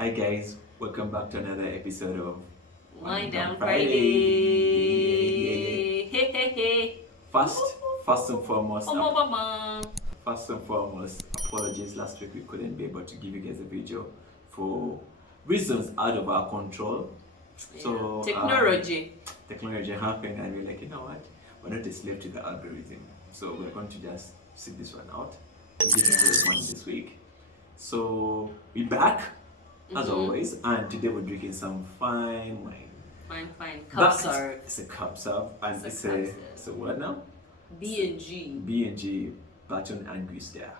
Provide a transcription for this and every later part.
Hi guys, welcome back to another episode of Wind Down Friday. Friday. Hey, hey, hey. First, first and foremost, Mama, mama. first and foremost, apologies. Last week we couldn't be able to give you guys a video for reasons out of our control. So technology happened, and we're like, you know what? We're not a slave to the algorithm. So we're going to just sit this one out and give you guys one this week. So we're back as always, and today we're drinking some fine wine. Fine. Cup But serve. it's a cup serve, and It's a cup it's a what now? B&G. B&G Baton Angus there.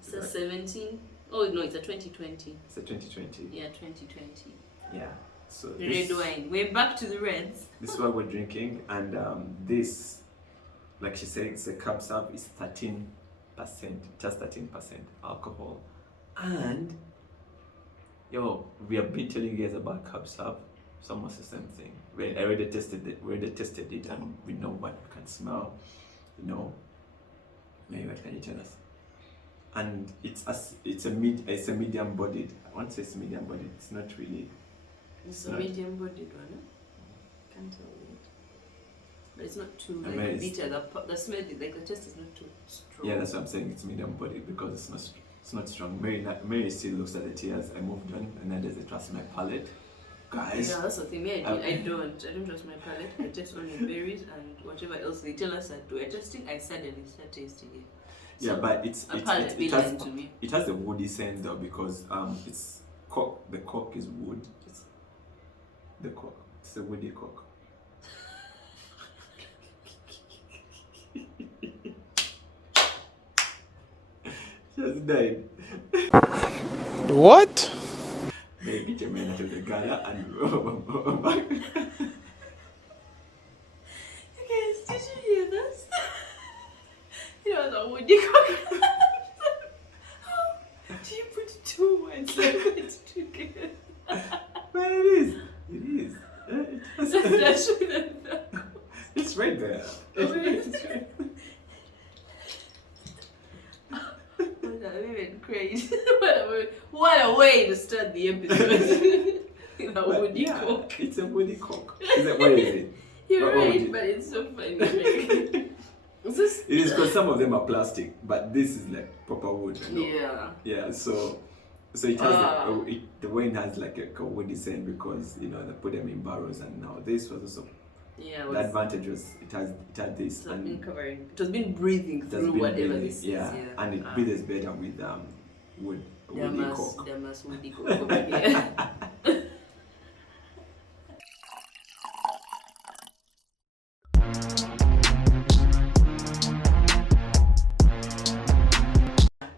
It's a 17. Oh, no, it's a 2020. It's a 2020. Yeah, 2020. Yeah. So Red wine. We're back to the reds. this is what we're drinking, and this, like she said, it's a cup serve. It's 13%, just 13% alcohol, and we have been telling you guys about cup serve. It's almost the same thing. We already tested it. And we know what we can smell. Maybe what can you tell us? And it's a medium bodied. I want to say it's medium bodied. It's not really. It's a medium bodied one. Can't tell you. But it's not too bitter. The smell, the taste is not too strong. Yeah, that's what I'm saying. It's medium bodied because it's not strong. Mary still looks at the tears. I moved on, and then there's a trust my palate. Guys. Yeah, that's the thing. I don't trust my palate. I taste only berries and whatever else they tell us that we're testing. I suddenly start tasting it. So yeah, but it has a woody scent though, because it's cork. The cork is wood. It's a woody cork. Just died. What? Maybe get your man to the gala and Guys, did you hear this? It was a woody cock. How do you put two words like that together? But it is. It's right there. What a way to start the episode. A woody cock. It's a woody cock. What is it? You're right, but it's so funny. It is because some of them are plastic, but this is like proper wood. Yeah. So it has the wine has like a woody scent because they put them in barrels, and now this was also. Yeah, the advantage was it had this, and it has been breathing through whatever this is. Yeah, and it breathes better with woody coke. Woody coke over here.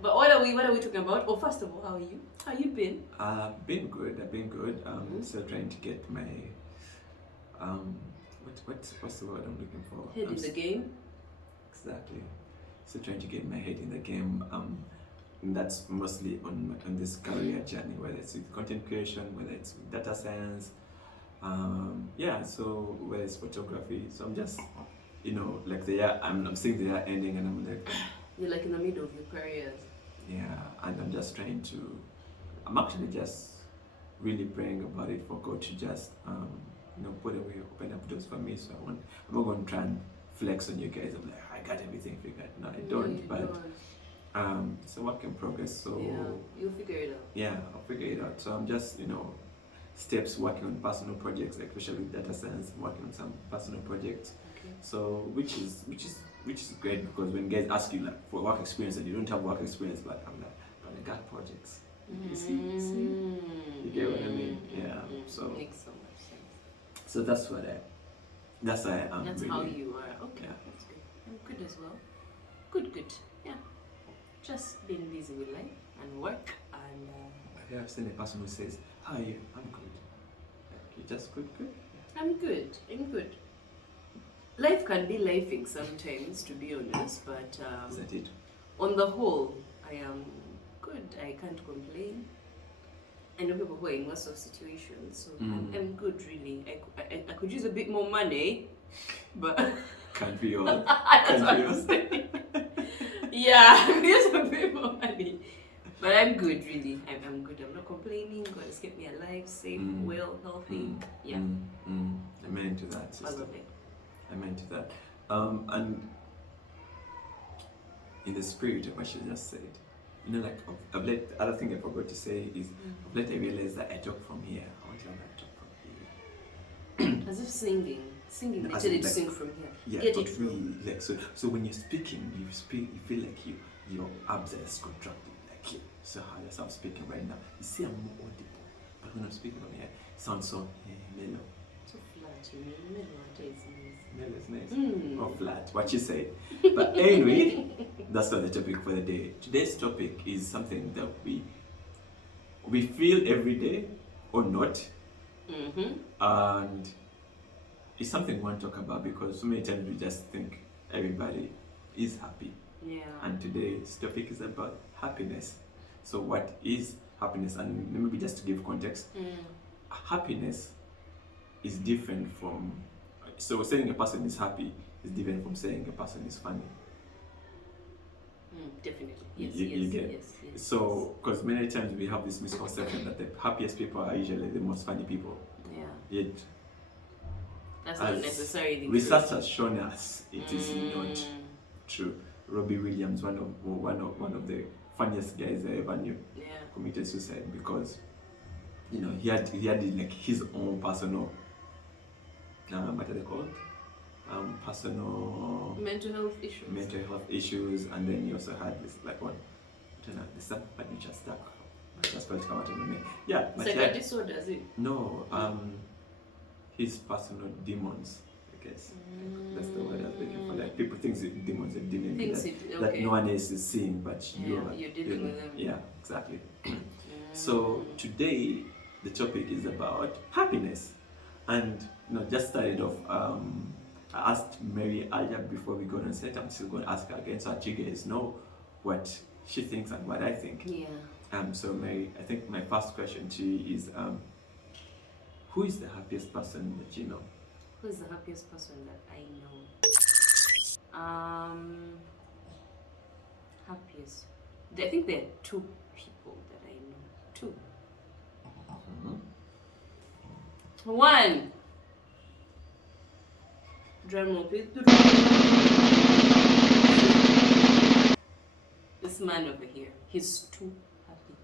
But what are we talking about? Oh, first of all, how are you? How you been? I've been good. Still trying to get my what's the word I'm looking for? Head in the game. Exactly. Still trying to get my head in the game. And that's mostly on this career journey, whether it's with content creation, whether it's with data science. So whether it's photography. So I'm just, like the year, I'm seeing the year ending, and I'm like. You're like in the middle of your career. Yeah, and I'm actually just really praying about it for God to just, open up doors for me. So I'm not going to try and flex on you guys. I'm like, I got everything figured. No, I don't. It's a work in progress. So yeah, you'll figure it out. Yeah, I'll figure it out. So I'm just, steps working on personal projects, like especially with data science, working on some personal projects. Okay. So which is great, because when guys ask you like for work experience and you don't have work experience, but I'm like, but I got projects. You see, you get what I mean? Yeah. So makes so much sense. So that's why I am. That's really, how you are. Okay, yeah. That's good. I'm good as well. Good. Yeah. Just being busy with life and work and. I've seen a person who says, "How are you? I'm good." Like, you just good? I'm good. Life can be lifing sometimes, to be honest, but Isn't it? On the whole, I am good. I can't complain. I know people who are in worse of situations, so I'm good, really. I could use a bit more money, but can't be all. Yeah, I could use a bit more money, But I'm good, really. I'm good. I'm not complaining. God has kept me alive, safe, well, healthy. Yeah. Amen to that, sister. I love it. Amen to that. And in the spirit of what she just said, like the other thing I forgot to say is, I've let I realize that I talk from here. I want to learn how to talk from here. As if singing, No, they as tell in, you to like, sing from here. Yeah, Get but it we wrong. like so when you're speaking, you feel like your abs are contracted, like here. So how as I'm speaking right now, you see I'm more audible, but when I'm speaking from here, it sounds so mellow. So flat, you know, mellow is nice. Mellow is nice. Or flat, what you say. But anyway, that's not the topic for the day. Today's topic is something that we feel every day or not, and it's something we want to talk about because so many times we just think everybody is happy. Yeah. And today's topic is about happiness. So what is happiness? And maybe just to give context, happiness is different from, so saying a person is happy is different from saying a person is funny. Definitely. Yes, You get. yes. So, because many times we have this misconception that the happiest people are usually the most funny people. Yeah. Yet, that's not necessarily research has shown us it is not true. Robbie Williams, one of the funniest guys I ever knew, committed suicide because he had like his own personal what are they called? Personal mental health issues, and then he also had this like one, I don't know, the stuff that you just stuck. That's what come out of my name. Yeah, but it's like a disorder, is it? No, his personal demons, I guess. That's the word I was looking for. Like people think demons are demons that no one else is seeing, but you're dealing with them. Yeah, exactly. So today the topic is about happiness, and just started off. I asked Mary earlier before we go on set. I'm still going to ask her again so that you guys know what she thinks and what I think. Yeah. So Mary, I think my first question to you is, who is the happiest person that you know? Who is the happiest person that I know? Happiest. I think there are two people that I know. Two. One. Drum roll, please. This man over here, he's too happy.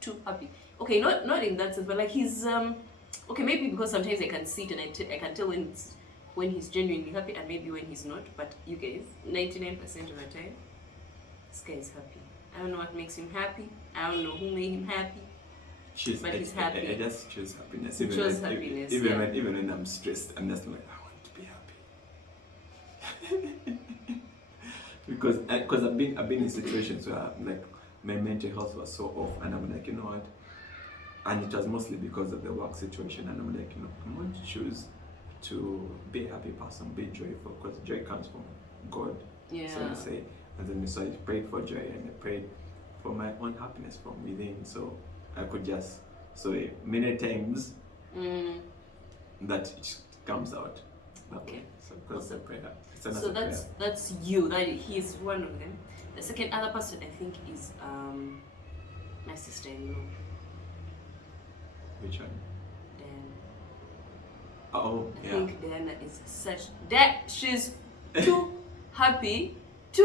Too happy. Okay, not in that sense, but like he's okay, maybe because sometimes I can see it and I can tell when he's genuinely happy and maybe when he's not. But you guys, 99% of the time, this guy is happy. I don't know what makes him happy. I don't know who made him happy. But he's happy. I just choose happiness. Even when I'm stressed, I'm just like, I want to be happy. because I've been in situations where like my mental health was so off, and I'm like, you know what? And it was mostly because of the work situation, and I'm like, I'm going to choose to be a happy person, be joyful, because joy comes from God. Yeah. So I say, and then so I prayed for joy, and I prayed for my own happiness from within. So I could just many times that it comes out. Okay. So that's a prayer. So that's you. That he's one of them. The second other person I think is my sister-in-law. Which one? Diana. Oh, I think Diana is she's too happy. It's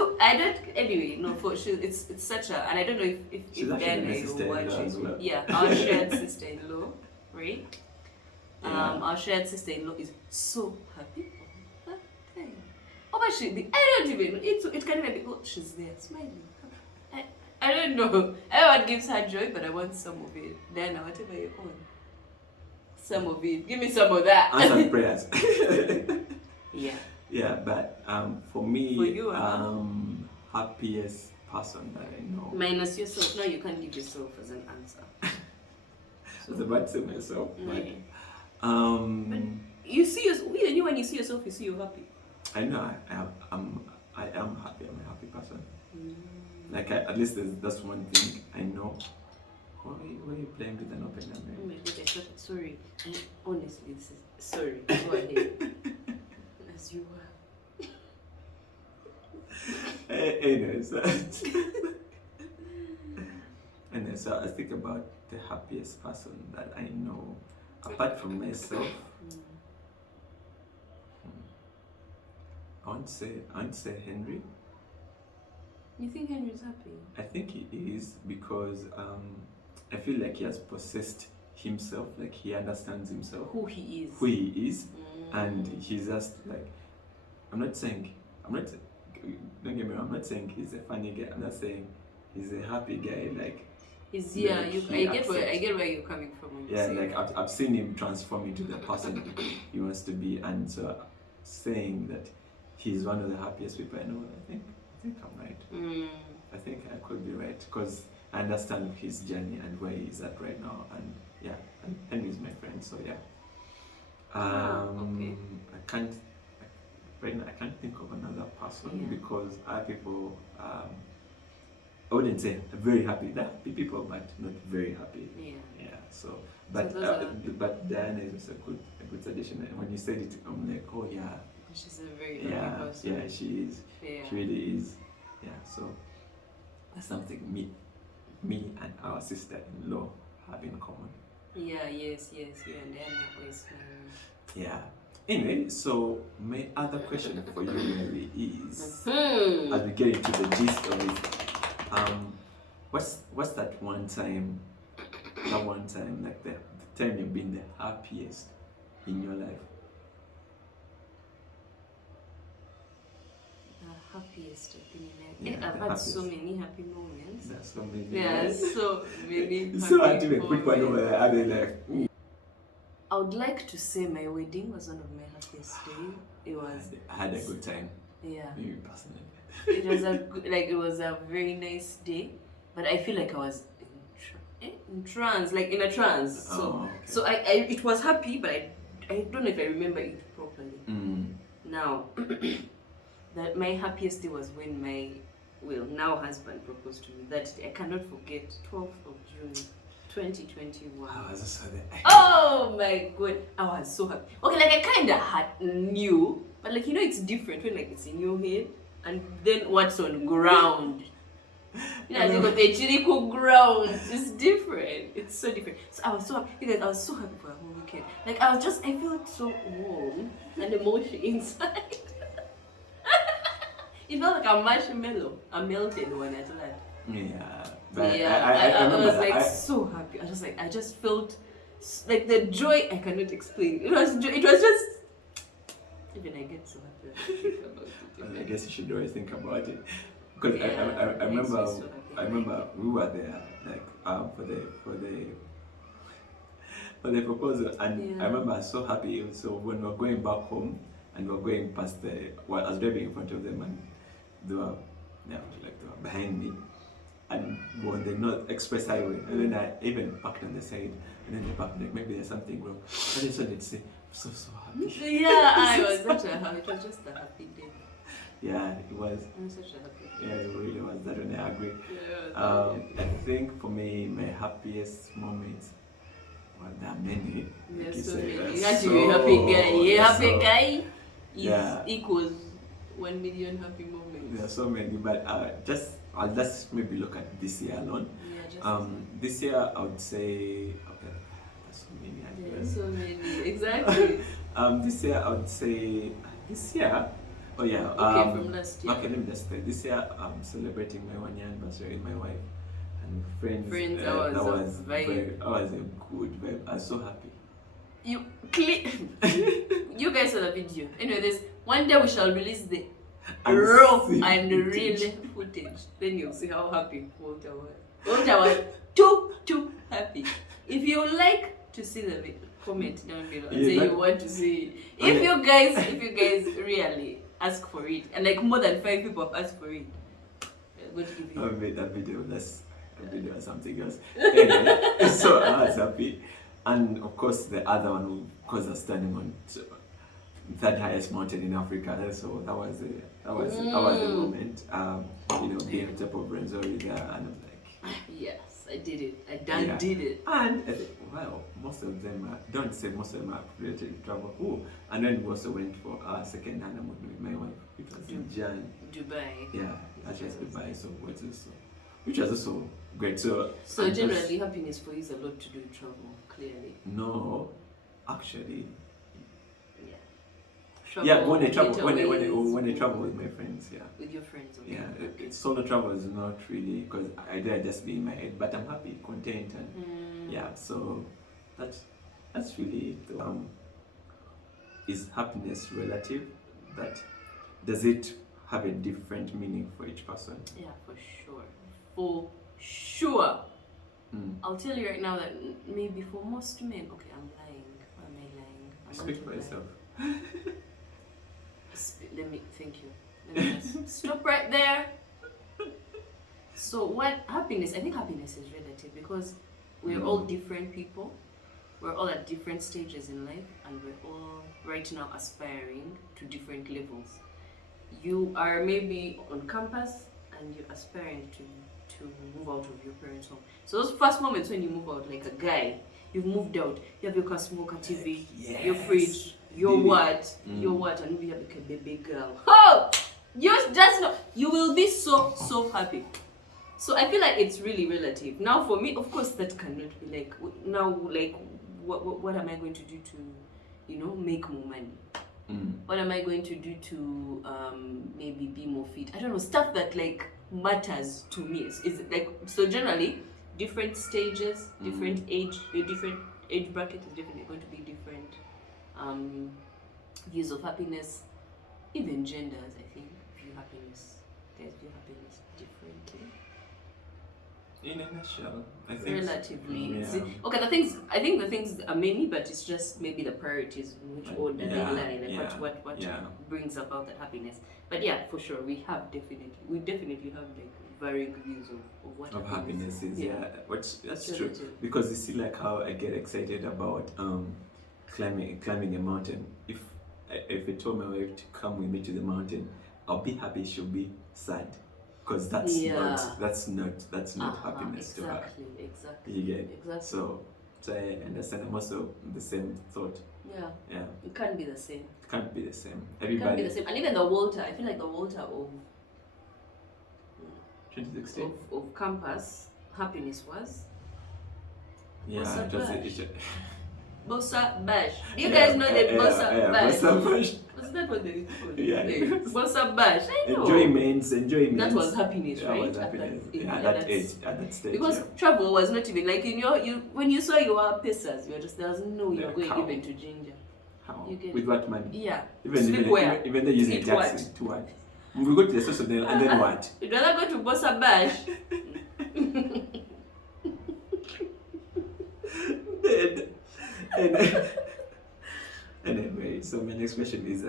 such a, and I don't know if Diana is watching. Yeah, our shared sister-in-law, right? Yeah. Our shared sister-in-law is so happy. Oh, but I don't even know. It can even be, she's there, smiling. I don't know. Everyone gives her joy, but I want some of it. Diana, whatever you own. Some of it. Give me some of that. Answered prayers. Yeah. Yeah, but for me, for you, happiest person that I know. Minus yourself. No, you can't give yourself as an answer. I was about to say myself, but you see when you see yourself, you see you're happy. I know I am happy. I'm a happy person. Like at least that's one thing I know. Why are you playing with an open memory? Oh my God, I thought, sorry. Honestly, this is sorry. Go ahead. As you were. Anyways, so I think about the happiest person that I know, apart from myself. I want to say Henry. You think Henry's happy? I think he is because I feel like he has possessed himself, like he understands himself. Who he is. And he's just like, don't get me wrong, I'm not saying he's a funny guy, I'm not saying he's a happy guy, like I get where you're coming from. Yeah, like I've seen him transform into the person he wants to be, and so saying that he's one of the happiest people I know, I think I'm right. I think I could be right because I understand his journey and where he's at right now, and yeah, and Henry's my friend, so yeah. Okay. I can't think of another person because other people, I wouldn't say very happy. They're happy people, but not very happy. Yeah. So, but Diana is a good suggestion. And when you said it, I'm like, oh yeah. She's a very happy person. Yeah, she is. Yeah. She really is. Yeah. So that's something me and our sister-in-law have in common. Yeah. Yes. You and Diana always. Yeah. Anyway, so my other question for you, Mary, is as we get into the gist of it, what's that one time, like the time you've been the happiest in your life? The happiest I've been in life. I've had so many happy moments. There's so many. Yeah, so many. So hard to quick one over there. I mean, like. I would like to say my wedding was one of my happiest days. It was. I had a good time. Yeah. Me personally. It was a very nice day, but I feel like I was in trance, like in a trance. So it was happy, but I don't know if I remember it properly. Now, that my happiest day was when my now husband proposed to me. That day I cannot forget. 12th of June. 2021. I was so there. Oh my god, I was so happy. Okay, like I kind of knew, but like it's different when like it's in your head and then what's on ground. You know, the chirico ground is different. It's so different. So I was so happy. I was so happy for a whole weekend. Like I felt so warm and emotion inside. It felt like a marshmallow, a melted one at that. Yeah. But I was like so happy. I just felt like the joy I cannot explain. It was just even I get so happy when I think about it. I guess you should always think about it because I remember we were there like for the proposal, and I remember I was so happy. So when we were going back home and we were going past I was driving in front of them and they were behind me. And we were on the North Express Highway, and then I even parked on the side, and then they parked like maybe there's something wrong. I just wanted to say, I'm so happy. Yeah, I was such a happy. It was just a happy day. Yeah, it was. I'm such a happy day. Yeah, it really was. That one I agree. Yeah, I think for me, my happiest moments. Well, there are many. There's so many. You have to be a happy guy. Happy guy equals 1 million happy moments. There are so many, but I'll just maybe look at this year alone. Yeah, this year I would say there's so many. So many, exactly. This year I would say Oh yeah. From last year. Okay, let me just say this year I'm celebrating my 1 year anniversary with my wife and friends. That was a good vibe. I was so happy. You guys saw the video. Anyway, there's one day we shall release the raw and real footage. Then you'll see how happy Walter was. Walter was too happy. If you like to see the video, comment down below and say you want to see it. If you guys really ask for it, and like more than 5 people have asked for it, I'm going to give you a video. That's a video or something else. Anyway, so I was happy. And of course the other one, because I was standing on third highest mountain in Africa, so that was the moment. Being on top of Rwenzori there, and I'm like, yes, I did it. I did it. And I think, most of them are related to travel. And then we also went for our second honeymoon with my wife. It was in Dubai. Yeah, that was Dubai. Which was also Great. So generally, happiness for you is a lot to do with travel. Clearly. No, actually. Yeah. Yeah, when I travel with my friends, yeah. With your friends, okay. Yeah, solo travel is not really, because I dare just be in my head, but I'm happy, content, and yeah. So that's really it. Is happiness relative? That does it have a different meaning for each person? Yeah, for sure. For sure. I'll tell you right now that maybe for most men, okay, I'm lying. Why am I lying? Speak for yourself. Thank you. Let me just stop right there. So I think happiness is relative because we're all different people. We're all at different stages in life, and we're all right now aspiring to different levels. You are maybe on campus and you're aspiring to move out of your parents' home. So those first moments when you move out, like a guy, you've moved out, you have your Kasmoka TV, yes. your fridge, your what, and you have like a baby girl. Oh! You will be so happy. So I feel like it's really relative. Now for me, of course, that cannot be like, now like, what am I going to do to, make more money? What am I going to do to maybe be more fit? I don't know, stuff that like matters to me. Is like, so generally different stages, different age bracket is definitely going to be different views of happiness. Even genders, I think, view happiness differently. In a nutshell, I think relatively. Yeah. Okay, I think the things are many, but it's just maybe the priorities in which order they lie, like what brings about that happiness. But yeah, for sure, we definitely have like varying views of what happiness is. That's true. Because you see, like how I get excited about climbing a mountain. If I told my wife to come with me to the mountain, I'll be happy. She'll be sad. Because that's not happiness to her. Exactly. You get exactly. So I understand. I'm also the same thought. Yeah. It can't be the same. It can't be the same. Everybody. It can't be the same. And even the Walter, I feel like the Walter of 2016 of campus happiness was. Yeah, Bossa Bash. Do you guys know the Bossa Bash? Bossa Bash. Was that what they called it? Yeah. Bossa Bash. I know. Enjoyment. That was happiness, right? Was happiness. At that age, at that stage. Because travel was not even like when you saw your pesos, there was no you're going even to Ginger. How? With what money? Yeah. Even they're using a taxi. To what? We go to the source and then what? You'd rather go to Bossa Bash. Anyway, so my next question is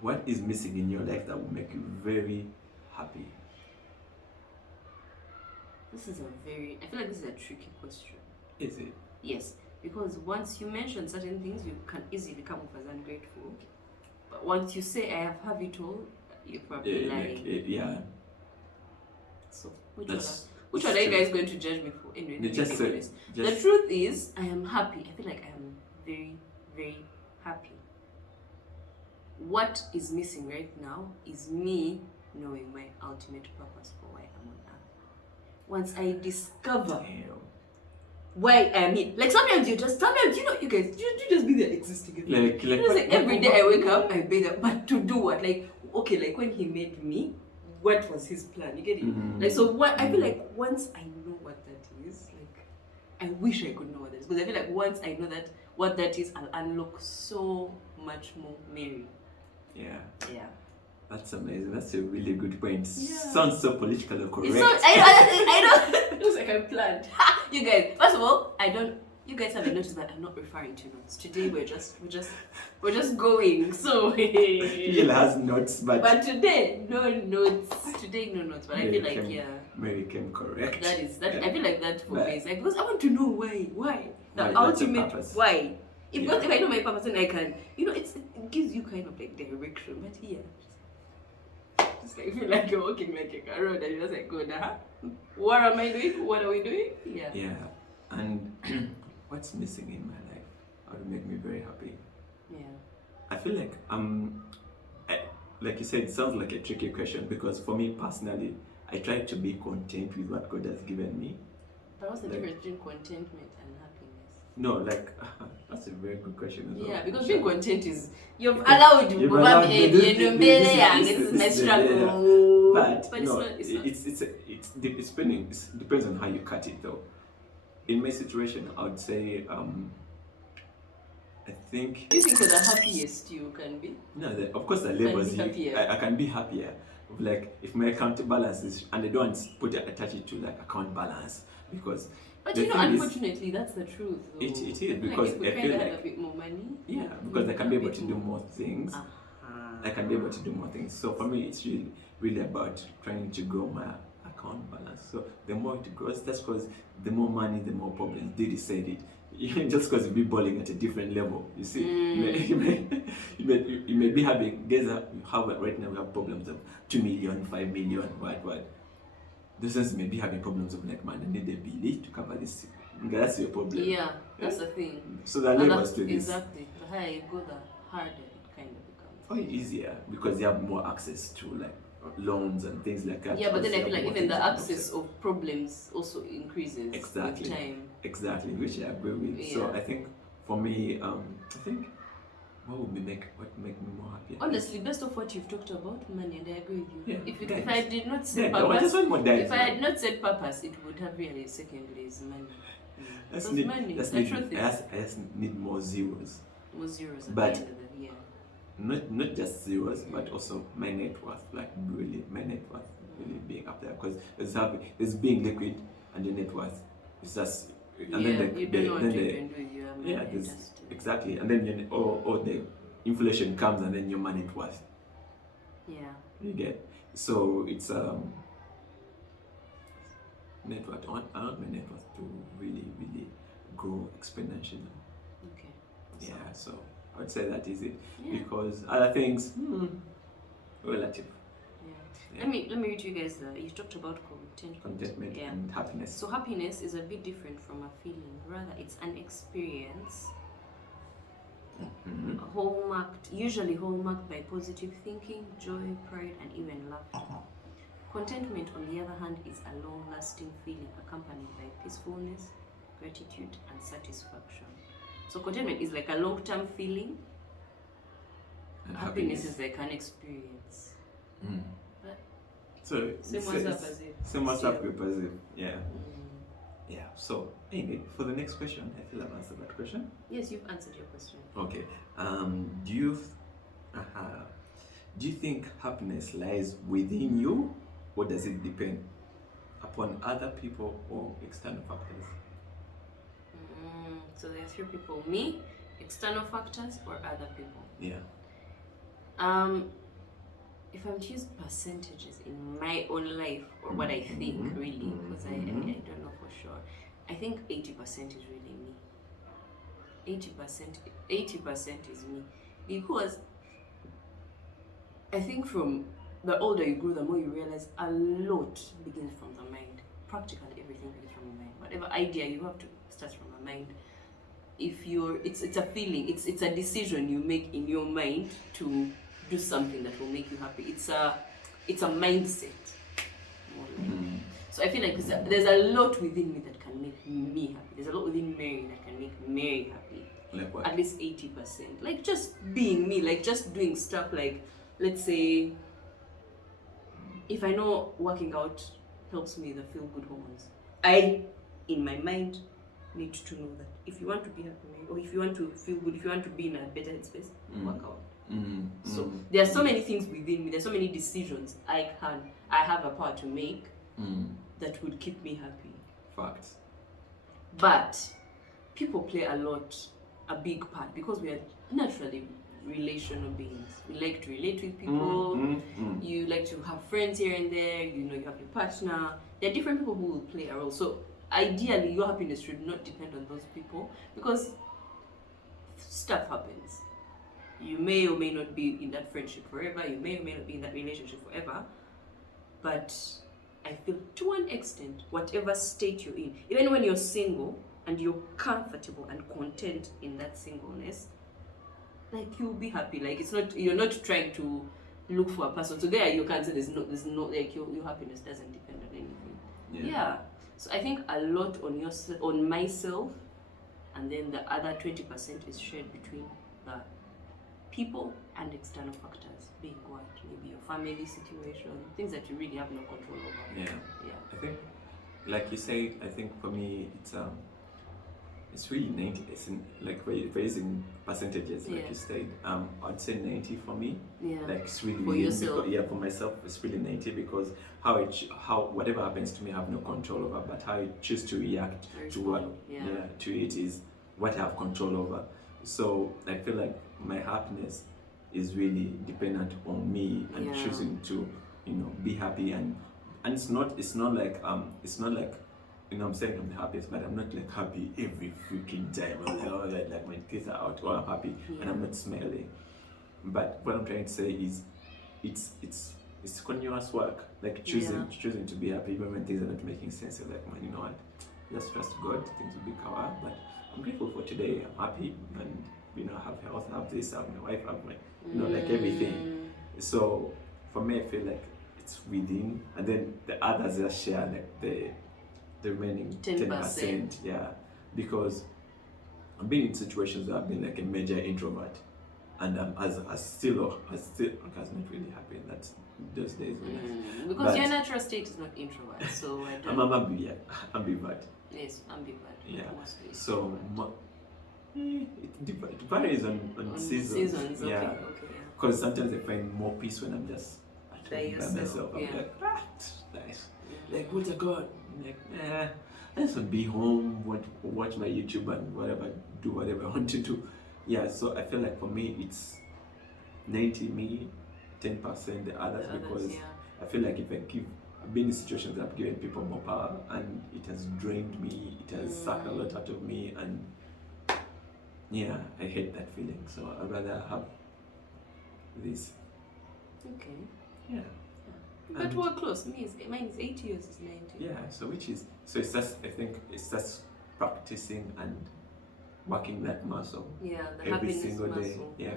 what is missing in your life that will make you very happy? I feel like this is a tricky question. Is it? Yes, because once you mention certain things, you can easily come off as ungrateful. But once you say I have it all, you're probably lying. So which one are you guys going to judge me for? Anyway, the truth is, I am happy. I feel like I am very, very happy. What is missing right now is me knowing my ultimate purpose for why I'm on earth. Once I discover why I am here, like sometimes you guys, you just be there existing. Like every day I wake up, I bathe up, but to do what? Like when he made me, what was his plan? You get it? Like so, what I feel like once I know what that is, like I wish I could know what that is, because I feel like once I know what that is, I'll unlock so much more Mary. Yeah. That's amazing. That's a really good point. Yeah. Sounds so politically correct. I know. It looks like I planned. You guys, first of all, you guys haven't noticed that I'm not referring to notes. Today we're just going. So Jill has notes, but today no notes. Today no notes. But I feel like Mary came correct. That is. I feel like that for me is like, because I want to know why. The ultimate why. Because if I know my purpose, then I can, it gives you kind of like direction. But here, just like feel like you're walking like a road and you're just like, good, what am I doing? What are we doing? Yeah. And what's missing in my life? How to make me very happy? Yeah. I feel like like you said, it sounds like a tricky question because for me personally, I try to be content with what God has given me. But what's the difference between contentment and happiness? No, like that's a very good question as well. Yeah, because being content is you've allowed this struggle. But no, it depends on how you cut it though. In my situation, I would say I think. Do you think you're the happiest you can be? No, of course the levels. I can be happier. Like if my account balance is, and I don't attach it to like account balance because. But unfortunately, that's the truth. Though. It is because like I feel like a bit more money. Yeah, because I can be able to do more things. I can be able to do more things. So for me, it's really about trying to grow my account balance. So the more it grows, that's because the more money, the more problems. Diddy said it. Just because you be balling at a different level, you see, you may be having. Guys, you have right now. We have problems of 2 million, 5 million, what. Those ones may be having problems of like, man, I need a billy to cover this. That's your problem. Yeah, that's the thing. So the levels to this. Exactly. The higher you go, the harder it kind of becomes. Or easier because you have more access to like loans and things like that. Yeah, but then I feel like even the access of problems also increases with time. Exactly, which I agree with. Yeah. So I think for me, I think what make me more happy? Honestly, based off what you've talked about, money, and I agree with you. Yeah, if I did not say purpose, if I had not said purpose, it would have really secondly is money. Money. I just need more zeros. More zeros. But not just zeros, but also my net worth, like really my net worth really being up there because there's being liquid and the net worth is just. And then you don't know what you can do with your money. Exactly, and then or the inflation comes and then your money worth. Yeah. You get so it's net worth. I want my net worth to really grow exponentially. Okay. Yeah, so I would say that is it because other things relative. Yeah. Let me read you guys. You talked about contentment and happiness. So happiness is a bit different from a feeling. Rather, it's an experience. Usually hallmarked by positive thinking, joy, pride, and even laughter. Contentment, on the other hand, is a long-lasting feeling accompanied by peacefulness, gratitude, and satisfaction. So contentment is like a long-term feeling. And happiness is like an experience. So same WhatsApp group as if, yeah. Yeah. So anyway, for the next question, I feel I've answered that question. Yes, you've answered your question. Okay. Do you think happiness lies within you, or does it depend upon other people or external factors? So there are 3 people: me, external factors, or other people. Yeah. If I'm to use percentages in my own life, or what I think really, because I don't know for sure, I think 80% is really me. 80% is me. Because I think from the older you grow, the more you realize a lot begins from the mind. Practically everything begins from the mind. Whatever idea you have to start from the mind. If it's a feeling, it's a decision you make in your mind to do something that will make you happy. It's a mindset. So I feel like there's a lot within me that can make me happy. There's a lot within Mary that can make Mary happy. Like what? At least 80%. Like just being me, like just doing stuff like, let's say, if I know working out helps me the feel good hormones, I, in my mind, need to know that if you want to be happy, or if you want to feel good, if you want to be in a better headspace, work out. So there are so many things within me, there's so many decisions I have a power to make that would keep me happy. Facts. But people play a big part because we are naturally relational beings. We like to relate with people. You like to have friends here and there. You have your partner. There are different people who will play a role. So ideally, your happiness should not depend on those people because stuff happens. You may or may not be in that friendship forever. You may or may not be in that relationship forever. But I feel to an extent, whatever state you're in, even when you're single and you're comfortable and content in that singleness, like you'll be happy. Like you're not trying to look for a person. So there you can say there's no like your happiness doesn't depend on anything. Yeah. So I think a lot on myself, and then the other 20% is shared between the people and external factors, being what maybe your family situation, things that you really have no control over. Yeah. I think, like you say, I think for me it's really 90. It's like raising percentages, like you said. I'd say 90 for me. Yeah. Like it's really for yourself. For myself, it's really 90 because how whatever happens to me, I have no control over. But how I choose to react to it is what I have control over. So I feel like my happiness is really dependent on me and choosing to, be happy and it's not like I'm saying I'm the happiest, but I'm not like happy every freaking time. Like when kids are out, I'm happy and I'm not smiling. But what I'm trying to say is, it's continuous work. Like choosing to be happy even when things are not making sense. You're like, man, you know what? Just trust God. Things will be covered. But I'm grateful for today. I'm happy, and I have health, I have this, I have my wife, I have my, like everything. So for me, I feel like it's within, and then the others just share like the remaining 10%. Yeah, because I've been in situations where I've been like a major introvert, and I still I was not really happy in those days. Because your natural state is not introvert, so I don't. Ambivert. Yes, ambivert. Yeah. So it varies on seasons. Yeah. Okay. Because sometimes I find more peace when I'm just by myself. I'm like, nice. Like, what's a God? I'm like, I just want to be home, watch my YouTube and do whatever I want to do. Yeah, so I feel like for me it's 90 me, 10% the others, because I feel like I've been in situations that I've given people more power and it has drained me, it has sucked a lot out of me, and I hate that feeling. So I'd rather have this. Okay. Yeah. But we're close. Mine is 80 years, is 90. Yeah, so it's just, I think it's just practicing and working that muscle. Yeah, the every single muscle. Day.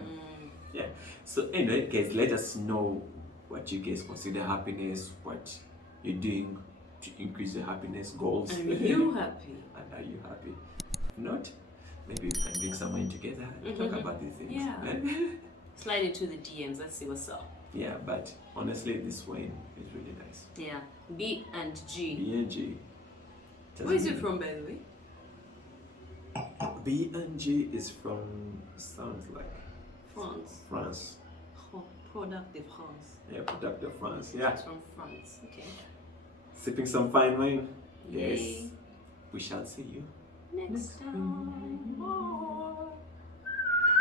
Yeah. So anyway, guys, let us know what you guys consider happiness, what you're doing to increase your happiness goals. Are you happy? And are you happy? If not, maybe we can bring someone together and talk about these things. Yeah. Slide into the DMs, let's see what's up. Yeah, but honestly, this wine is really nice. Yeah. B and G. B and G. Where is it from, by the way? B and G is from, sounds like France. Oh, Product de France. Yeah, Product de France. Yeah. It's from France. Okay. Sipping some fine wine. Yay. Yes. We shall see you next time.